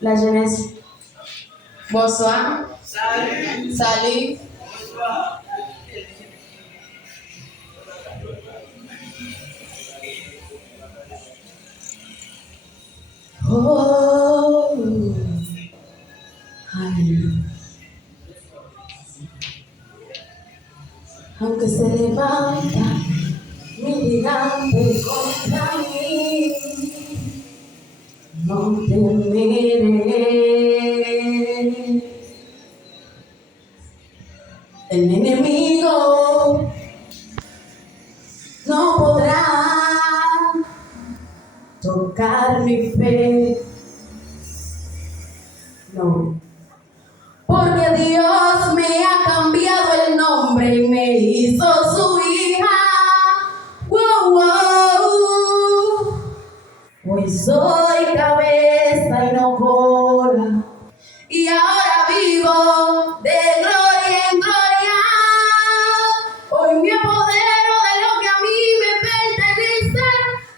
La jeunesse. Bonsoir. Salut. Salut. Bonsoir. Oh, alléluia. Aunque se levanta mi gigante contra mí, no temeré. El enemigo no podrá tocar mi fe, no, porque Dios me ha cambiado el nombre y me hizo su hija. Wow, wow. Hoy soy cabeza y no cola, y ahora vivo de gloria en gloria. Hoy me apodero de lo que a mí me pertenece,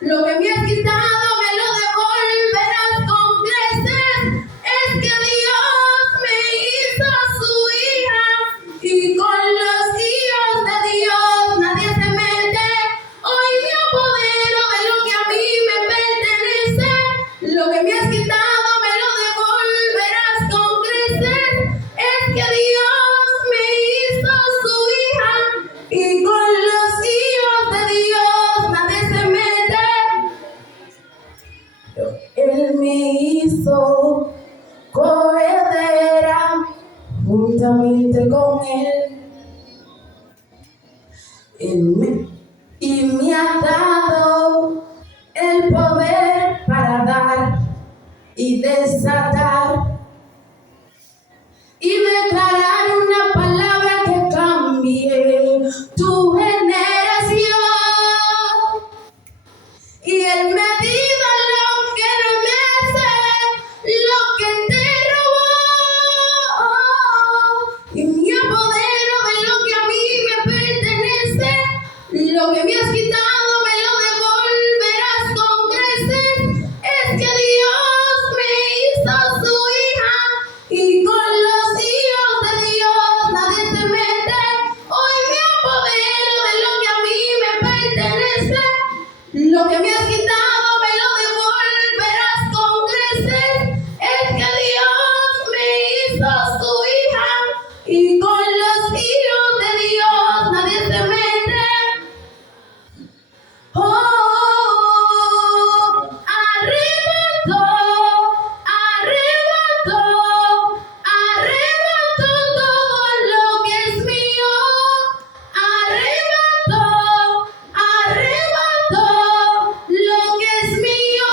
lo que me has quitado me lo devolverás con creces. Es que Dios me hizo su hija, y con los hijos de Dios nadie se mete. Hoy me apodero de lo que a mí me pertenece, lo que me has quitado me lo devolverás con creces. Es que Dios me hizo su hija, y con los hijos de Dios nadie se mete. Él me hizo coheredera juntamente con él. Y me ha dado el poder para dar y desatar y declarar una palabra que cambie tu generación. Y Él me dio lo que no me hace, lo que te robó. Y me apodero de lo que a mí me pertenece, lo que me has quitado me lo devolverás con creces. Es que Dios me hizo su hija, y con los hijos de Dios nadie se mete. Hoy me apodero de lo que a mí me pertenece, lo que me has quitado me lo devolverás con creces. Es que Dios me hizo su hija, y con los hijos de Dios nadie se mete. Oh, arrebató, arrebató, arrebató todo lo que es mío. Arrebató, arrebató lo que es mío,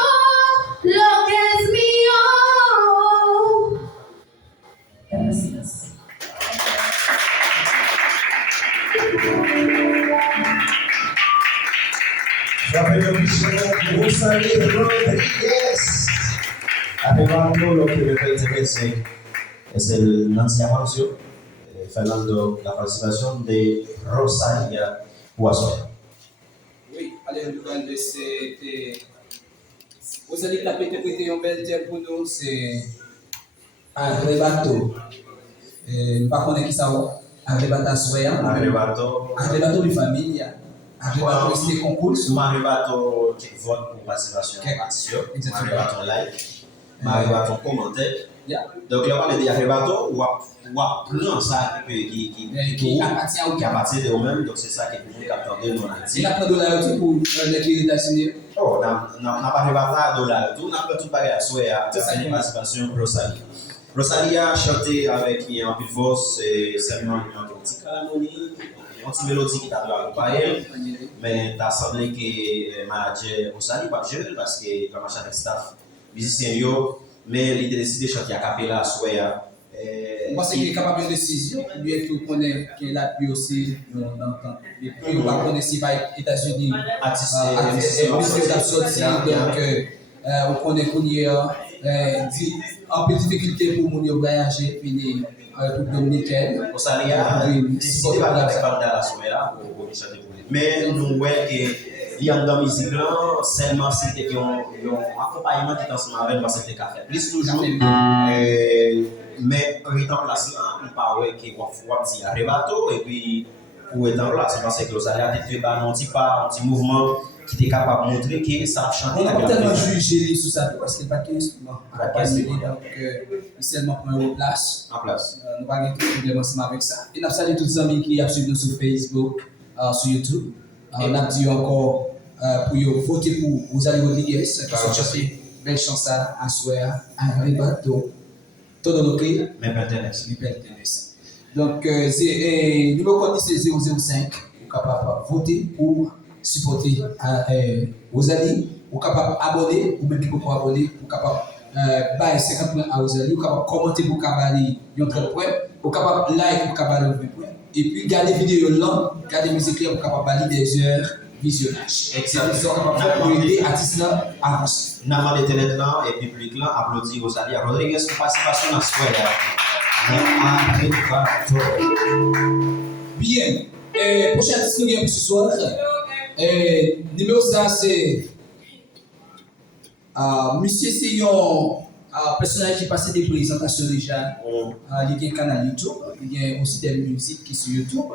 lo que es mío. Gracias. Rosaly Rodríguez. Arrivando lo que me pertenece es el ancien canción, Fernando, la participación de Rosaly Poisson. Oui, alléluia, c'était. Rosaly l'a prêté un bel thème pour nous, c'est Arrebato. Par contre, qui ça va? Arrebato soya. Arrebato de famille. Arrebato este concurso. M'arrivato qui vote pour participation m'arrivato like, m'arrivato commentaire. Donc là on parle de arrivato ou prend ça qui appartient de vous-même, donc c'est ça que nous captons dans la. Il y a pas de dollar pour les États-Unis. Oh, n'a pas arrivato dollar, tout n'a pas tout pareil à souhait à participation Rosaly. Rosaly a chanté avec un peu de force, seulement un petit calamonie. Une petite mélodie qui t'a accompagné, mais t'as semblé que manager Rosaly pas jouer parce que comme chaque staff musicien mais il a décidé de chanter à cappella à soya. Parce qu'il est capable de décision, lui qui connaît qu'il a pu aussi dans le temps. Et puis on va connaître si par États-Unis artiste sorti donc on connaît qu'on y a en peu difficulté pour mon voyager fini République dominicaine. Rosaly a décidé de faire la soya pour chanter pour lui. Mais nous voyons que puis en dans musique là, seulement c'était un accompagnement qui est ensemble avec parce que c'était café. Plus toujours, mais en étant place là, on parlait que on petit arrebato et puis pour être en place parce que ça a été un petit mouvement qui était capable de montrer que ça a chanté. On n'a pas tellement jugé sur ça parce que pas que donc seulement pour une place. En place. Nous n'avons pas de problème ensemble avec ça. Et nous saluons tous les amis qui ont suivi nous sur Facebook, sur YouTube. On a dit encore pour voter pour Rosaly Rodriguez qui sont chantés belle chanson à soir, à Rebato, tout dans nos clés. Mais pertenance. Donc, numéro code c'est 005. Vous êtes capable de voter pour supporter Rosaly. Vous êtes capable d'abonner, ou même qui peut pas abonner, vous êtes capable de bailler 50 points à Rosaly, vous êtes capable de commenter pour Kabali, vous êtes capable de like pour Kabali, 20 points. Et puis, garder vidéo là, garder musique là, vous êtes capable de valider des heures visionnage. Exactement. Vous êtes capable de faire pour aider l'artiste là à avancer. Nous avons l'internet là et public là, applaudit Rosaly Rodriguez pour participation dans ce soir. Bien. Prochain artiste que nous avons ce soir. Numéro ça c'est monsieur c'est un personnage qui passe des présentations déjà. Il y a un canal YouTube, il y a aussi des musiques qui sont sur YouTube.